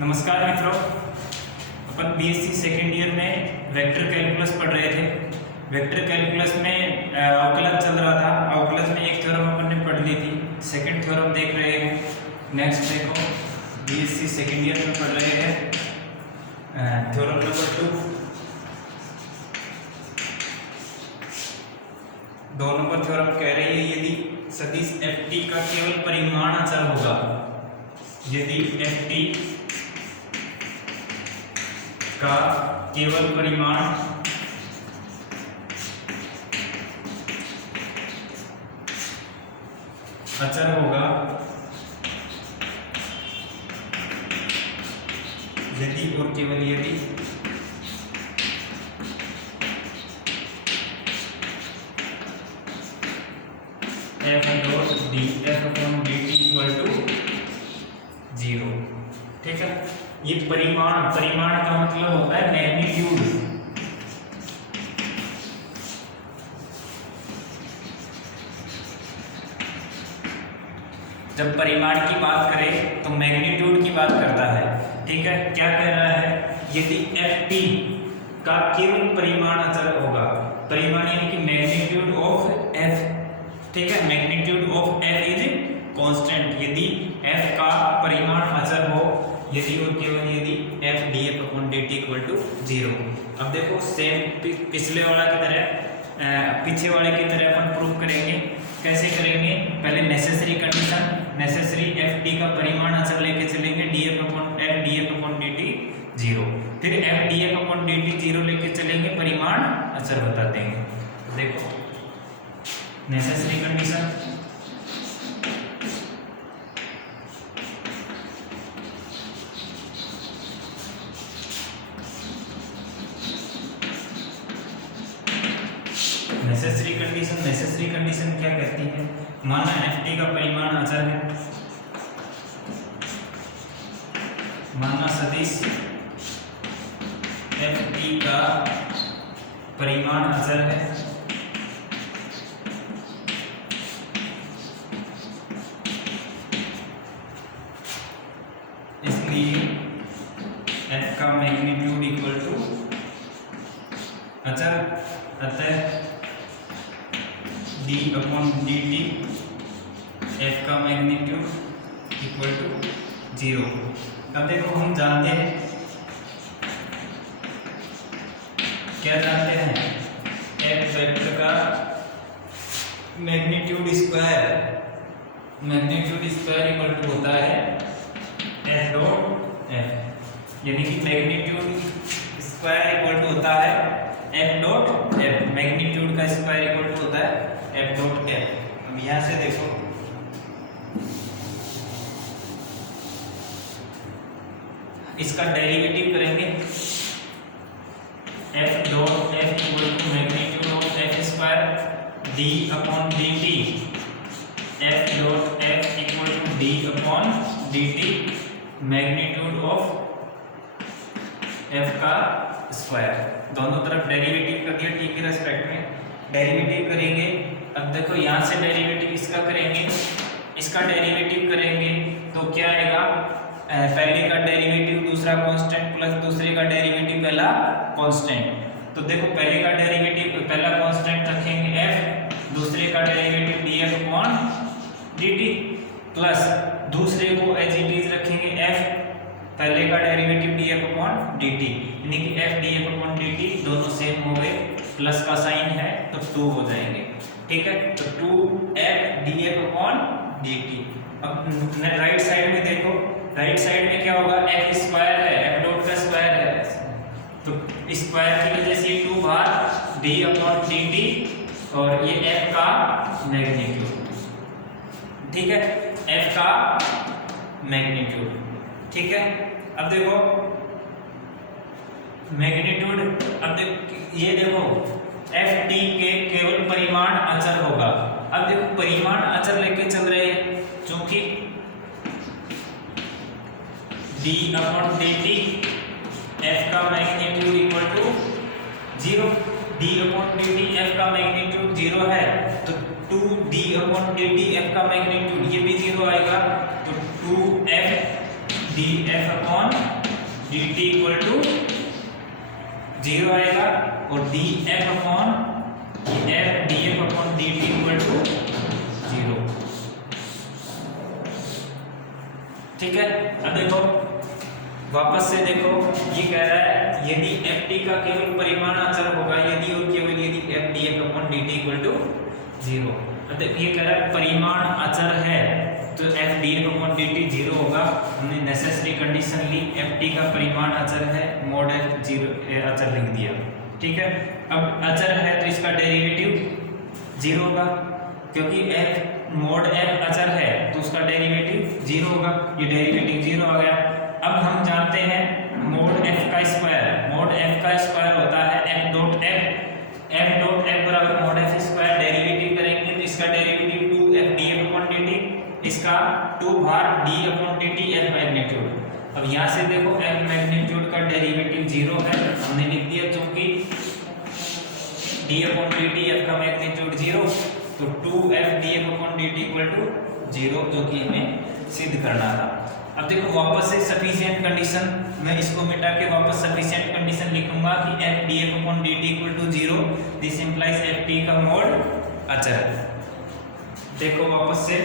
नमस्कार मित्रों, अपन BSc second year में वेक्टर कैलकुलस पढ़ रहे थे। वेक्टर कैलकुलस में अवकलन चल रहा था। अवकलन में एक थ्योरम अपन ने पढ़ ली थी, सेकंड थ्योरम देख रहे हैं। नेक्स्ट देखो, बीएससी सेकेंड ईयर में पढ़ रहे हैं थ्योरम नंबर 2 नंबर थ्योरम कह रही है यदि सदिश ft का केवल परिमाण अचर होगा, यदि ft का केवल परिमाण अचर होगा, यदि और केवल यदि f dot df upon dt equal to 0। ठीक है, ये परिमाण का मतलब होता है मैग्नीट्यूड। जब परिमाण की बात करें तो मैग्नीट्यूड की बात करता है। ठीक है, क्या कह रहा है, यदि ft का केवल परिमाण अचर होगा, परिमाण यानी कि मैग्नीट्यूड ऑफ f। ठीक है, magnitude of f is constant, यदि f का परिमाण अचर हो, यदि और केवल यदि f df upon dt equal to 0। अब देखो सेम पिछले वाला की तरह पीछे वाले की तरह अपन प्रूव करेंगे। कैसे करेंगे, पहले नेसेसरी कंडीशन, नेसेसरी ft का परिमाण अचर लेके चलेंगे, df अपॉन dt 0। फिर f df अपॉन dt 0 लेके चलेंगे, परिमाण अचर बता देंगे। तो देखो नेसेसरी कंडीशन, नेसेसरी कंडीशन क्या कहती है, माना ft का परिमाण अचर है, माना सदिश ft का परिमाण अचर है, इसलिए f का मैग्नीट्यूड इक्वल टू अचर, अतः d अपॉन dt f का मैग्नीट्यूड इक्वल टू 0। अब देखो हम जानते हैं, क्या जानते हैं, f वेक्टर का मैग्नीट्यूड स्क्वायर इक्वल टू होता है f डॉट f, यानी कि मैग्नीट्यूड स्क्वायर इक्वल टू होता है f डॉट f, मैग्नीट्यूड का स्क्वायर इक्वल टू होता है f डॉट f। अब यहां से देखो, इसका डेरिवेटिव करेंगे, f dot f equal to magnitude of f square d upon dt, f dot f equal to d upon dt magnitude of f का स्क्वायर। दोनों तरफ डेरिवेटिव कर दिया, t के रेस्पेक्ट में डेरिवेटिव करेंगे। अब देखो यहाँ से डेरिवेटिव इसका करेंगे, इसका डेरिवेटिव करेंगे तो क्या आएगा, पहले का डेरिवेटिव दूसरा कांस्टेंट प्लस दूसरे का डेरिवेटिव पहला कांस्टेंट। तो देखो पहले का डेरिवेटिव पहला कांस्टेंट रखेंगे f, दूसरे का derivative df upon dt plus दूसरे को एज इट इज रखेंगे f, पहले का डेरिवेटिव df अपॉन dt, यानी कि f df अपॉन dt दोनों सेम हो गए, प्लस का साइन है तो 2 हो जाएंगे। ठीक है, तो 2f df अपॉन dt। अब राइट साइड में देखो, राइट साइड में क्या होगा, f स्क्वायर है, f डॉट का स्क्वायर है, तो स्क्वायर की वजह से 2 बार d अपॉन dt और ये f का मैग्नीट्यूड। ठीक है, f का मैग्नीट्यूड। ठीक है, अब देखो मैग्नीट्यूड, अब ये देखो ft के केवल परिमाण अचर होगा। अब देखो परिमाण अचर लेके चल रहे हैं, क्योंकि d अपॉन dt f का magnitude equal to 0, d upon dt f का मैग्नीट्यूड 0 है, तो 2d अपॉन dt f का मैग्नीट्यूड ये भी 0 आएगा, तो 2f df upon D T equal to 0 आएगा और D F upon D F upon D T equal to 0। ठीक है, अब देखो वापस से देखो, ये कह रहा है यदि एफ टी का केवल परिमाण अचर होगा, यदि और केवल यदि F D F upon D T equal to 0। मतलब ये कह रहा है परिमाण अचर है तो F D F upon D T 0 होगा। हमने नेसेसरी कंडीशन ली, एफ टी का परिमाण अचर है, मोड एफ 0 अचर लिख दिया। ठीक है, अब अचर है तो इसका डेरिवेटिव 0 होगा, क्योंकि एफ मोड एफ अचर है तो उसका डेरिवेटिव 0 होगा, ये डेरिवेटिव 0 आ गया। अब हम जानते हैं मोड एफ का स्क्वायर होता है एफ डॉट एफ बराबर मोड एफ स्क्वायर। डेरिवेटिव करेंगे तो इसका derivative 2f df upon dt, इसका 2 भाग d upon dt f magnitude. अब यहाँ से देखो f मैग्नीट्यूड का डेरिवेटिव 0 है, हमने लिख दिया क्योंकि d अपॉन dt f का मैग्नीट्यूड 0, तो 2f df upon dt equal to 0, जो कि हमें सिद्ध करना था। अब देखो वापस से सफिशिएंट कंडीशन, मैं इसको मिटा के वापस सफिशिएंट कंडीशन लिखूंगा कि F D F upon D T equal to 0, this implies F T का मोड अचर है। देखो वापस से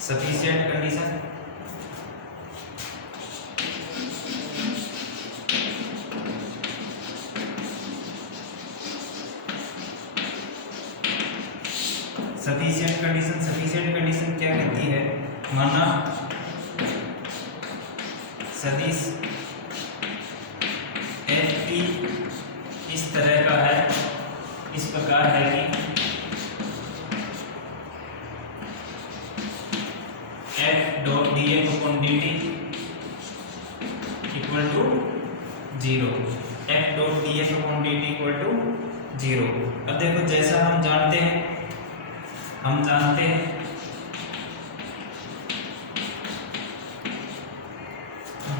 सफिशिएंट कंडीशन, सफिशिएंट कंडीशन क्या कहती है, माना सदिश एफ टी इस तरह का है, इस प्रकार है कि F dot D F upon D T equal to 0, F dot D F upon D T equal to 0। अब देखो जैसा हम जानते हैं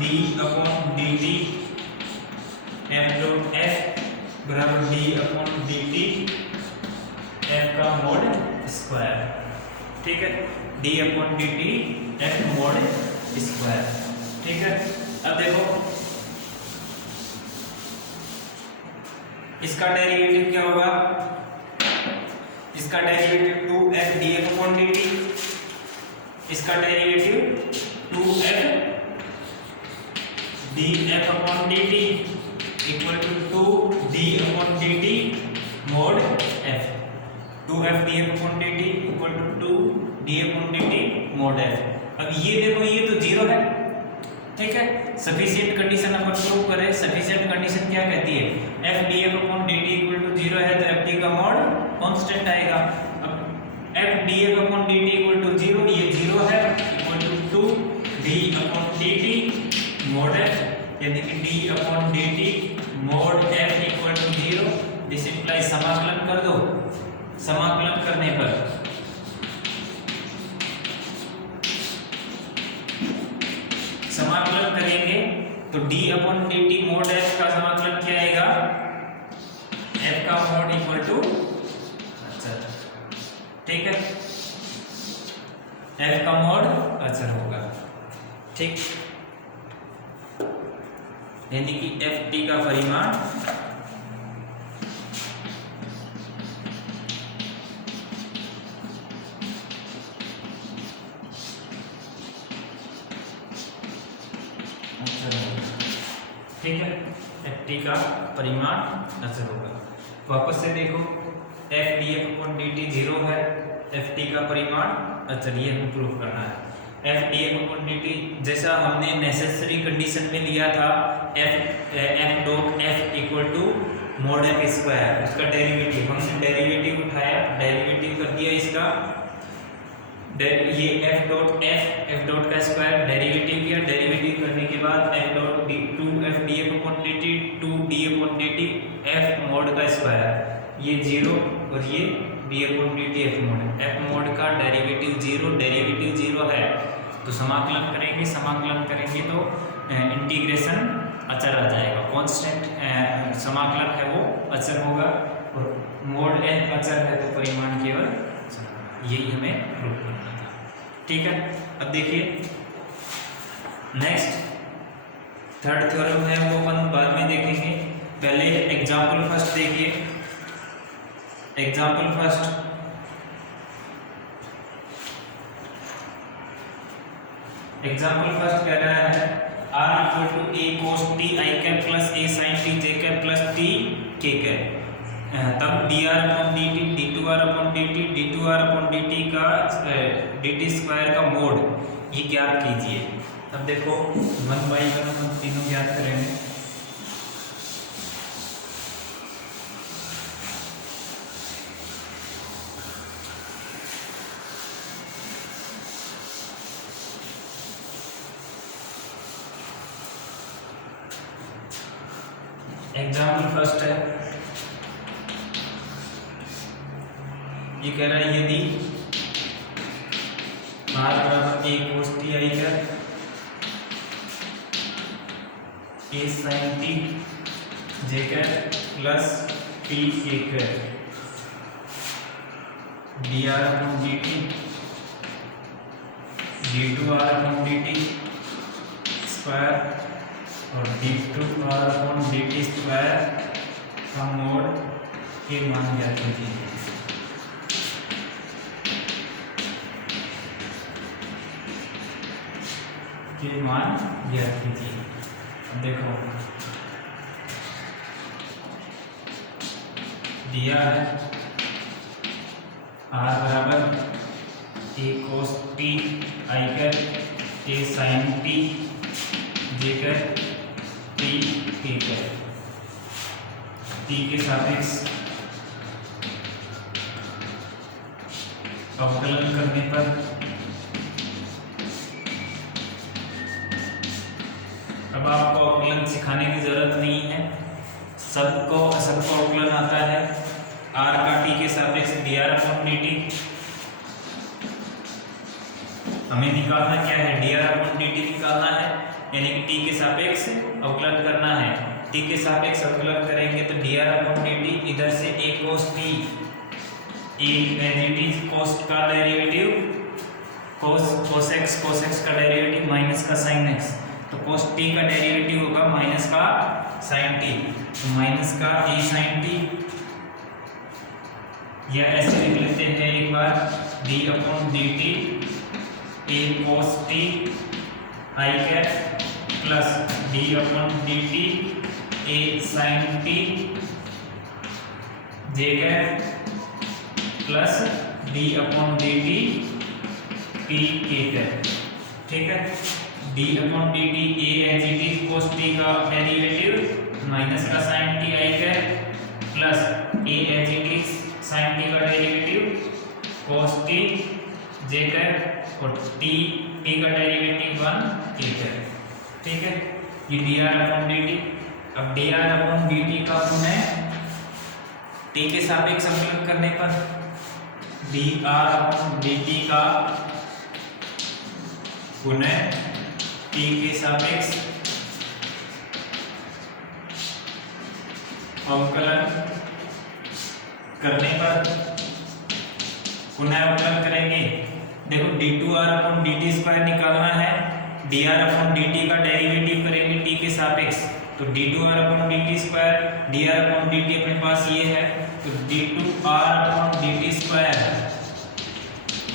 d upon D T F dot F बराबर d upon D T F का मोड स्क्वायर। ठीक है, d upon D T F mod square. ठीक है, अब देखो इसका डेरिवेटिव क्या होगा, इसका derivative 2f df upon dt, इसका derivative 2f df upon dt equal to 2d upon dt mod f, 2f df upon dt equal to 2d upon dt mod f। अब ये देखो ये तो 0 है। ठीक है, सफिशिएंट कंडीशन अपन प्रूव करें। सफिशिएंट कंडीशन क्या कहती है, F D F upon D T equal to 0 है तो एफ डी का मोड कांस्टेंट आएगा। अब F D F upon D T equal to 0, ये 0 है, equal to 2 D upon D T mod F, यानी कि D upon D T mod F equal to 0। This implies समाकलन कर दो, समाकलन करने पर समाकलन करेंगे तो d upon D T mode f का समाकलन क्या आएगा, f का मोड इक्वल टू, अच्छा ठीक है, f का मोड अचर होगा। ठीक, यानी कि एफ टी का परिमाण ठीक है, एफ टी का परिमाण अचर होगा। वापस से देखो F D F upon D T 0 है, एफ टी का परिमाण अचर, ये हमें प्रूव करना है। F D F upon D T जैसा हमने नेसेसरी कंडीशन में लिया था, F dot F equal to mod F square, उसका डेरिवेटिव हमने डेरिवेटिव उठाया, डेरिवेटिव कर दिया इसका, ये एफ डॉट का स्क्वायर डेरिवेटिव किया, डेरिवेटिव करने के बाद F dot D 2f df upon dt 2d upon dt f mod का स्क्वायर, ये 0 और ये d upon dt f mod, f mod का डेरिवेटिव 0, डेरिवेटिव 0 है तो समाकलन करेंगे तो इंटीग्रेशन अचर आ जाएगा, कांस्टेंट समाकलन है वो अचर होगा, और मोड n अचर है तो परिमाण केवल अचर होगा। यही हमें प्रूव करना था। ठीक है, अब देखिए नेक्स्ट थर्ड थ्योरम है वो अपन बाद में देखेंगे। पहले एग्जाम्पल फर्स्ट देखिए। एग्जाम्पल फर्स्ट, एग्जाम्पल फर्स्ट कह रहा है r equal to a cos t i cap plus a sin t j cap plus t k cap. तब dr upon dt d2r upon dt d2r upon dt का dt square का mod ये ज्ञात कीजिए। अब देखो 1 बाई 1 हम तीनों ज्ञात करेंगे। एग्जाम्पल फर्स्ट है, ये कह रहा है यदि r बराबर a cos t i cap a sin t j cap plus t k cap dr upon dt d2r upon dt square और d2r अपॉन dt स्क्वायर का मोड के मान ज्ञात कीजिए। के मान ज्ञात कीजिए। अब देखो दिया है r बराबर a cos t i cap a sin t j cap t k cap. t के सापेक्ष अवकलन करने पर अब आपको अवकलन सिखाने की जरूरत नहीं है, सबको अवकलन आता है। r का t के सापेक्ष dr अपॉन dt हमें निकालना क्या है, dr अपॉन dt निकालना है, यानी कि t के सापेक्ष अवकलन करना है। t के सापेक्ष अवकलन करेंगे तो dr अपॉन dt इधर से a cos t cos का डेरिवेटिव cos x का डेरिवेटिव माइनस का sin x, तो cos t का डेरिवेटिव होगा माइनस का sin t, तो माइनस का a sin t, या ऐसे लिख लेते हैं एक बार d upon dt a cos t i cap plus d upon dt a sin t j cap plus d upon dt t k cap. ठीक है, d upon dt a as it is cos t का derivative minus का sin t i cap plus a as it is sin t का derivative cos t j cap और t का derivative 1 k cap. ठीक है, ये dr upon dt। अब dr upon dt का पुनः t के सापेक्ष अवकलन करने पर dr अपॉन dt का पुनः t के सापेक्ष अवकलन करने पर पुनः अवकलन करेंगे। देखो d2r अपॉन dt स्क्वायर निकालना है, dr अपॉन dt का डेरिवेटिव करेंगे t के सापेक्ष, तो d2r upon dt square dr upon dt अपने पास ये है, तो d2r upon dt square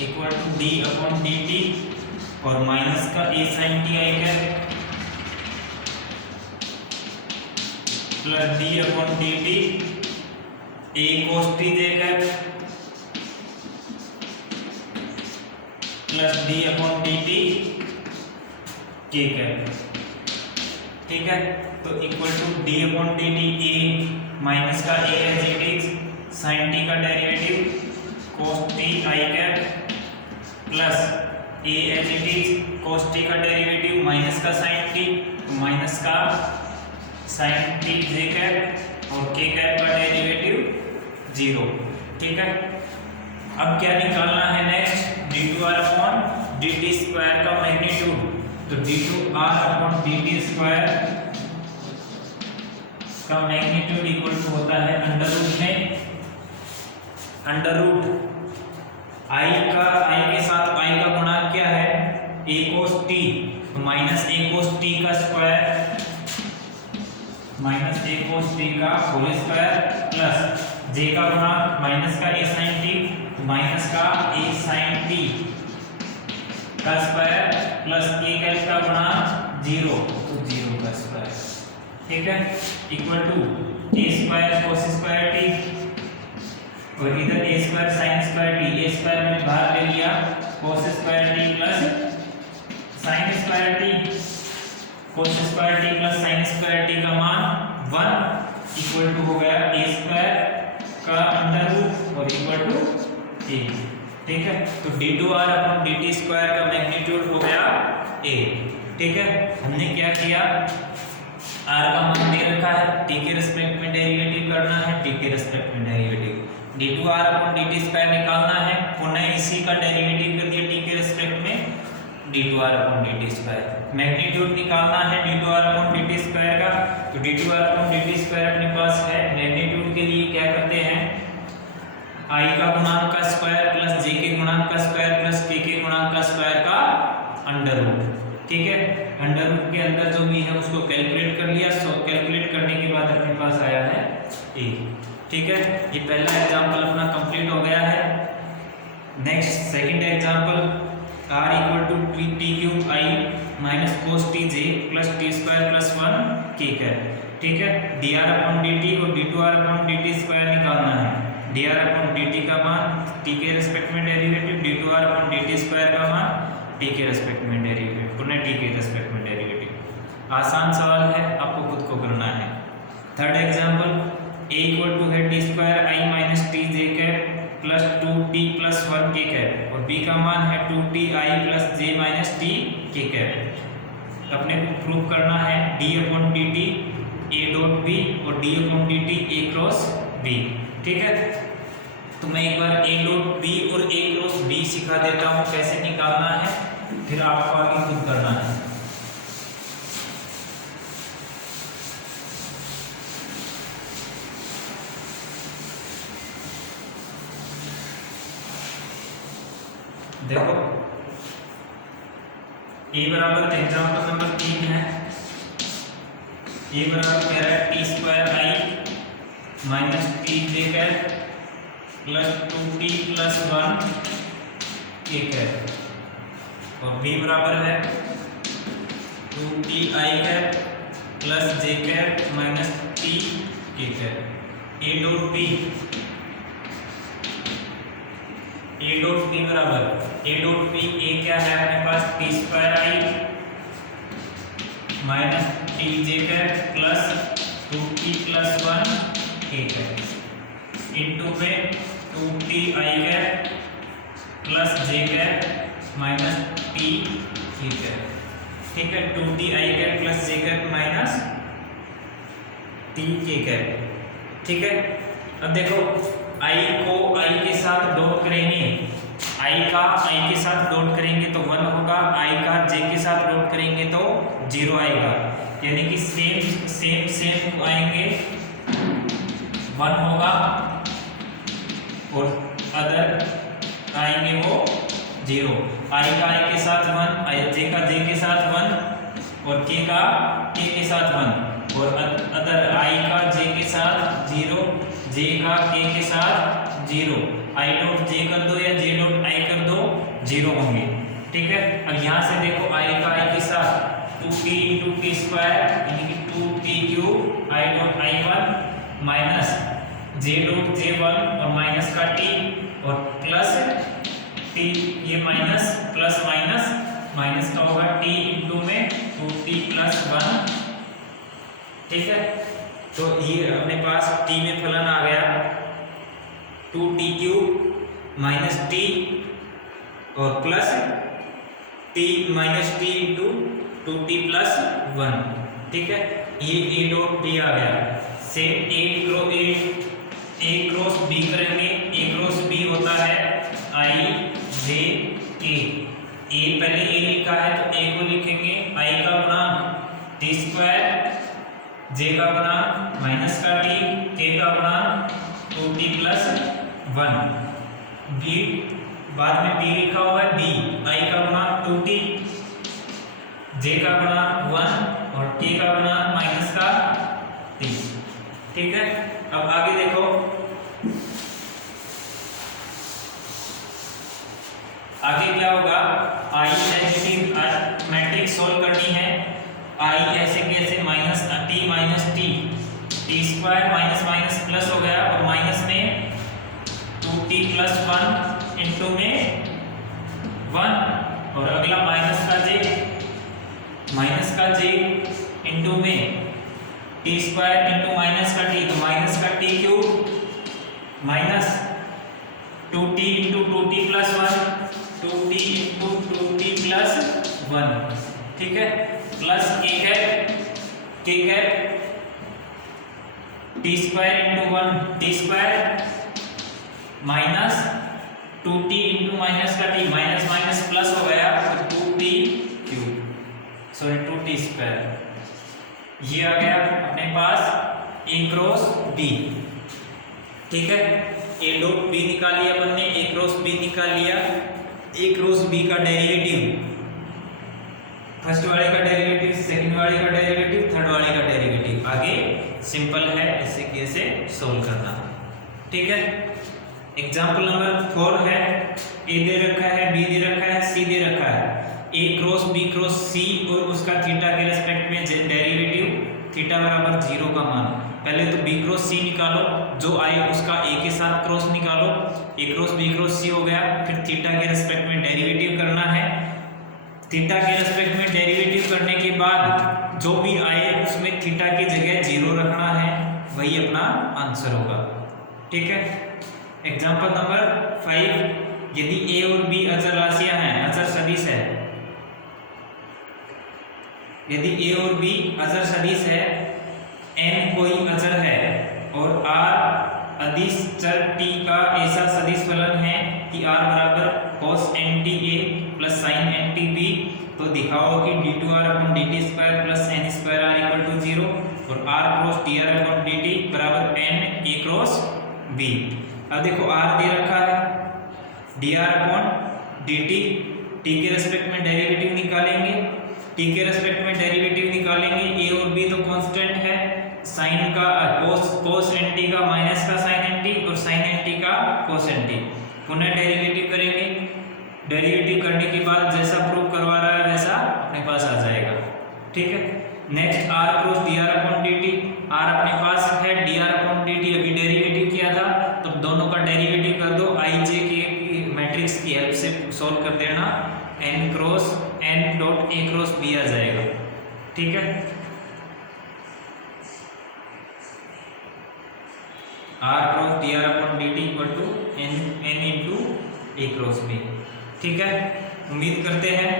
equal to d upon dt और माइनस का a sin t i cap plus d upon dt a cos t j cap plus d upon dt k cap. ठीक है, तो equal to d upon dt a minus का a as it is sin t का derivative cos t i cap plus a as it is cos t का derivative minus का sin t minus का sin t j cap और k cap का derivative 0। ठीक है, अब क्या निकालना है next, d2r upon dt square का मैग्नीट्यूड, तो d2r अपॉन dt स्क्वायर का मैग्नीट्यूड इक्वल टू होता है अंडर रूट में अंडर रूट आई के साथ आई का गुणा क्या है a cos t, तो माइनस a cos t का square minus a cos t का होल स्क्वायर प्लस j का गुणा माइनस का a sin t, तो माइनस का a sin t का स्क्वायर प्लस a कैप का गुणा 0, तो 0 का स्क्वायर, ठीक है, equal to a square cos square t और इधर a square sin square t, a square मैंने बाहर ले लिया cos square t plus sin square t, cos square t plus sin square t का मान 1 इक्वल टू हो गया a स्क्वायर का अंडर रूट और इक्वल टू a, ठीक है। तो d2r अपॉन dt स्क्वायर का मैग्नीट्यूड हो गया a, ठीक है। हमने क्या किया, r का मान दे रखा है, t के रिस्पेक्ट में डेरिवेटिव करना है, t के रिस्पेक्ट में derivative, d2r upon dt square निकालना है, पुनः इसी का डेरिवेटिव कर दिया t के रिस्पेक्ट में d2r upon dt square, magnitude निकालना है d2r अपॉन dt स्क्वायर का, तो d2r अपॉन dt स्क्वायर अपने पास है, मैग्नीट्यूड के लिए क्या करते हैं i का गुणांक का स्क्वायर प्लस j के गुणांक का स्क्वायर प्लस k के गुणांक का स्क्वायर का अंडर रूट, ठीक है। अंडर रूट के अंदर जो भी है उसको कैलकुलेट कर लिया, सो कैलकुलेट करने के बाद अपने पास आया है a, ठीक है। ये पहला एग्जांपल अपना कंप्लीट हो गया है। Next second example, r equal to t cube i minus cos t j plus t square plus 1 k cap, ठीक है। dr अपॉन dt और d2r अपॉन dt स्क्वायर निकालना है, dr अपॉन dt का मान t के रिस्पेक्ट में derivative, d2r upon dt square का मान t के रिस्पेक्ट में डेरिवेटिव, पुनः t के रिस्पेक्ट में डेरिवेटिव। आसान सवाल है, आपको खुद को करना है। Third example, a equal to है t square i minus t j cap plus 2t plus 1 k cap और b का मान है 2t i plus j minus t k cap. अपने को प्रूव करना है d upon dt a dot b और d upon dt a cross b, ठीक है। तो मैं एक बार a डॉट b और a क्रॉस b सिखा देता हूँ कैसे निकालना है, फिर आपको आगे खुद करना है। देखो a बराबर एग्जांपल नंबर 3 है, a बराबर कह रहा है t square i minus t j cap plus 2t plus 1 k cap और b बराबर है 2t i cap plus j cap minus t k cap. a dot b बराबर a डॉट b, a क्या है अपने पास t square i minus t j cap plus 2t plus 1 k cap into में 2t i cap plus j cap minus t k cap, ठीक है। 2t i cap plus j cap minus t k cap, ठीक है। अब देखो i को i के साथ डॉट करेंगे, i का i के साथ डॉट करेंगे तो 1 होगा, i का j के साथ डॉट करेंगे तो 0 आएगा, यानी कि सेम आएंगे, 1 होगा और अदर आएंगे वो 0। i का i के साथ 1, j का j के साथ 1 और k का k के साथ 1 और अदर i का j के साथ 0, j का k के साथ 0, i डॉट j कर दो या j डॉट i कर दो 0 होंगे, ठीक है। अब यहाँ से देखो i का i के साथ 2t इंटू टी स्क्वायर यानी कि 2t cube i dot i1 minus j dot j1 और माइनस का t और प्लस t, ये माइनस प्लस माइनस माइनस का होगा t इंटू में 2t प्लस 1, ठीक है। तो ये अपने पास t में फलन आ गया 2t क्यूब माइनस t और plus t minus t into 2t plus 1, ठीक है। ये a डॉट b आ गया, सेम a क्रॉस b करेंगे, a क्रॉस b होता है i j k, a पहले a लिखा है तो a को लिखेंगे i का गुणांक t स्क्वायर जे का गुणा माइनस का टी, के का गुणा 2t प्लस 1, बी बाद में बी लिखा हुआ है बी, आई का गुणा 2t, जे का गुणा 1 और के का गुणा माइनस का t। ठीक है, अब आगे देखो, आगे क्या होगा, आई नेगेटिव मैट्रिक्स सोल्व करनी है। आई ऐसे कैसे, minus T minus T, T square minus minus plus हो गया और माइनस में 2t प्लस 1 इंटू में 1 और अगला माइनस का जे इंटू में टी स्क्वायर इंटू माइनस का टी, तो माइनस का T cube minus 2t into 2t plus 1, 2t into 2t plus 1। ठीक है, प्लस के cap T square into 1 T square minus 2t into minus का T, minus minus plus हो गया तो 2t cube, sorry 2t square. ये आ गया अपने पास ए क्रॉस बी। ठीक है, ए डॉट बी निकाल लिया अपन ने, ए क्रॉस बी निकाल लिया। ए क्रॉस बी का डेरिवेटिव, फर्स्ट वाले का डेरिवेटिव, सेकंड वाले का डेरिवेटिव, थर्ड वाले का डेरिवेटिव। आगे सिंपल है, ऐसे कैसे सोल्व करना। ठीक है, एग्जांपल नंबर 4 है, ए दे रखा है, बी दे रखा है, सी दे रखा है। ए क्रॉस बी क्रॉस सी और उसका थीटा के रेस्पेक्ट में डेरिवेटिव, थीटा बराबर 0 का मान। पहले तो बी क्रॉस सी निकालो, जो आए उसका ए के साथ क्रॉस निकालो, ए क्रॉस बी क्रॉस सी हो गया। फिर थीटा के रेस्पेक्ट में डेरिवेटिव करना है। थीटा के रेस्पेक्ट में डेरिवेटिव करने के बाद जो भी आए उसमें थीटा की जगह 0 रखना है, वही अपना आंसर होगा। ठीक है, एग्जांपल नंबर 5, यदि ए और बी अचर राशियां हैं, अचर सदिश है, यदि ए और बी अचर सदिश है, n कोई अचर है और r अदिश चर t का ऐसा सदिश फलन है कि r बराबर cos nt a plus sin nt b, तो दिखाओ कि d2r upon dt square plus n square r equal to 0 और r cross dr upon dt बराबर n a क्रॉस b। अब देखो r दे रखा है, dr अपॉन dt, t के रेस्पेक्ट में डेरिवेटिव निकालेंगे, t के रेस्पेक्ट में डेरिवेटिव निकालेंगे। a और b तो कांस्टेंट है, साइन का cos nt का माइनस का sin nt और sin nt का cos nt। पुनः डेरिवेटिव करेंगे, डेरिवेटिव करने के बाद जैसा प्रूव करवा रहा है वैसा अपने पास आ जाएगा। ठीक है, next r cross dr upon dt, r अपने पास है, dr अपॉन dt अभी डेरिवेटिव किया था, तो दोनों का डेरिवेटिव कर दो। i j के मैट्रिक्स की हेल्प से सॉल्व कर देना, n cross n dot a cross b आ जाएगा। ठीक है, r cross dr upon dt equal to n into a cross b। ठीक है, उम्मीद करते हैं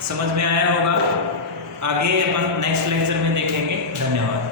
समझ में आया होगा। आगे अपन नेक्स्ट लेक्चर में देखेंगे। धन्यवाद।